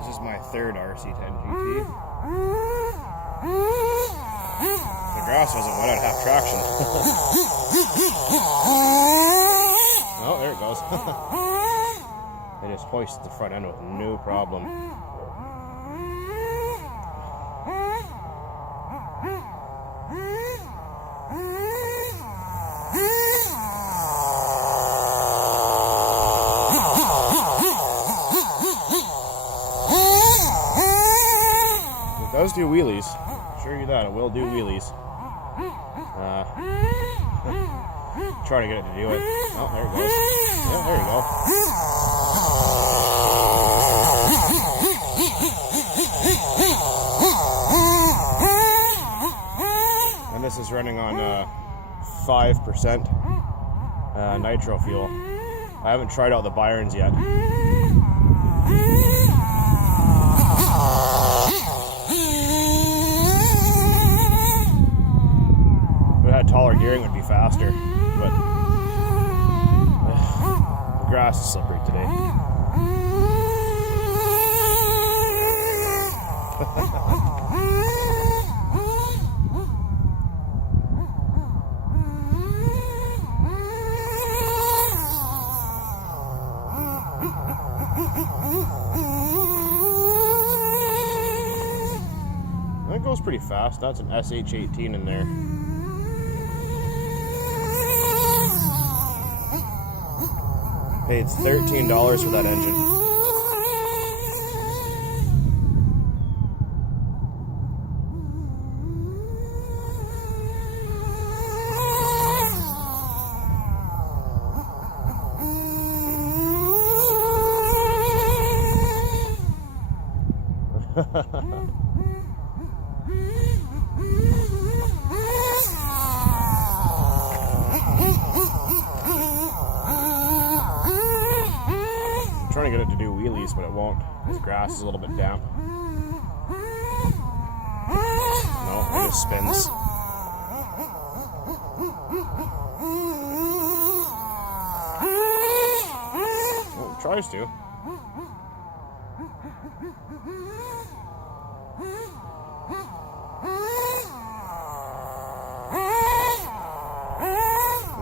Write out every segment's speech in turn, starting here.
This is my third Rc10gt. The grass wasn't wet, I'd have traction. Oh, there it goes. I just hoisted the front end with no problem. It does do wheelies. Assure you that, it will do wheelies. Try to get it to do it. Oh, there it goes. Yeah, there you go. And this is running on 5% Nitro fuel. I haven't tried out the Byrons yet. If it had taller gearing, it would be faster, but the grass is slippery today. That goes pretty fast. That's an SH18 in there. Paid $13 for that engine. I'm trying to get it to do wheelies, but it won't. This grass is a little bit damp. No, it just spins. Well, it tries to.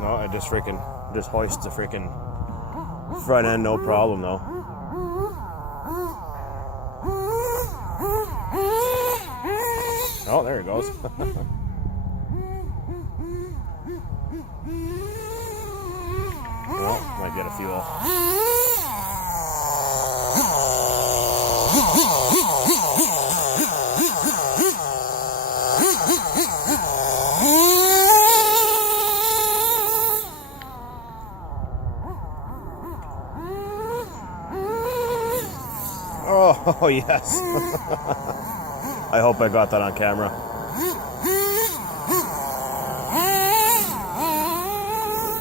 No, it just hoists the freaking front end, no problem though. Oh, there it goes. Well, might get a fuel. Oh, yes. I hope I got that on camera.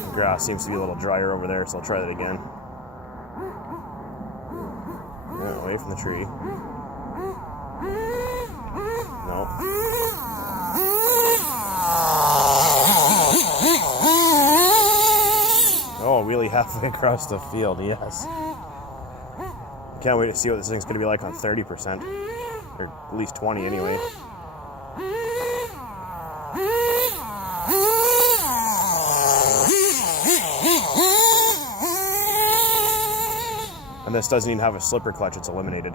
The grass seems to be a little drier over there, so I'll try that again. Yeah, away from the tree. No. Oh, really halfway across the field, yes. Can't wait to see what this thing's going to be like on 30%. Or at least 20 anyway. this doesn't even have a slipper clutch, it's eliminated.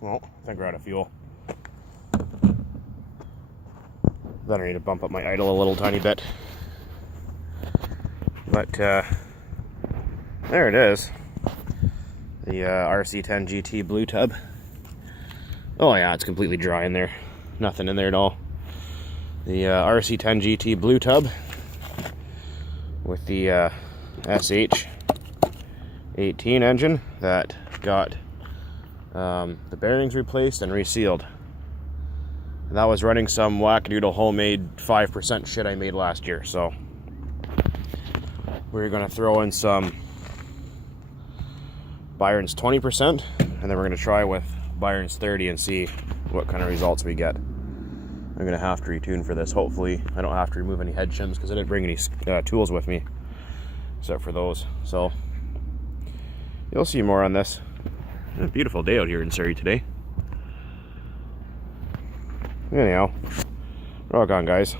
Well, I think we're out of fuel. Then I need to bump up my idle a little tiny bit. But there it is. The Rc10gt blue tub. Oh yeah, it's completely dry in there. Nothing in there at all. The Rc10gt blue tub with the SH18 engine that got the bearings replaced and resealed. And that was running some wackadoodle homemade 5% shit I made last year. So we're going to throw in some Byron's 20%, and then we're going to try with Byron's 30 and see what kind of results we get. I'm going to have to retune for this. Hopefully I don't have to remove any head shims because I didn't bring any tools with me except for those. So you'll see more on this. A beautiful day out here in Surrey today. Anyhow, rock on, guys.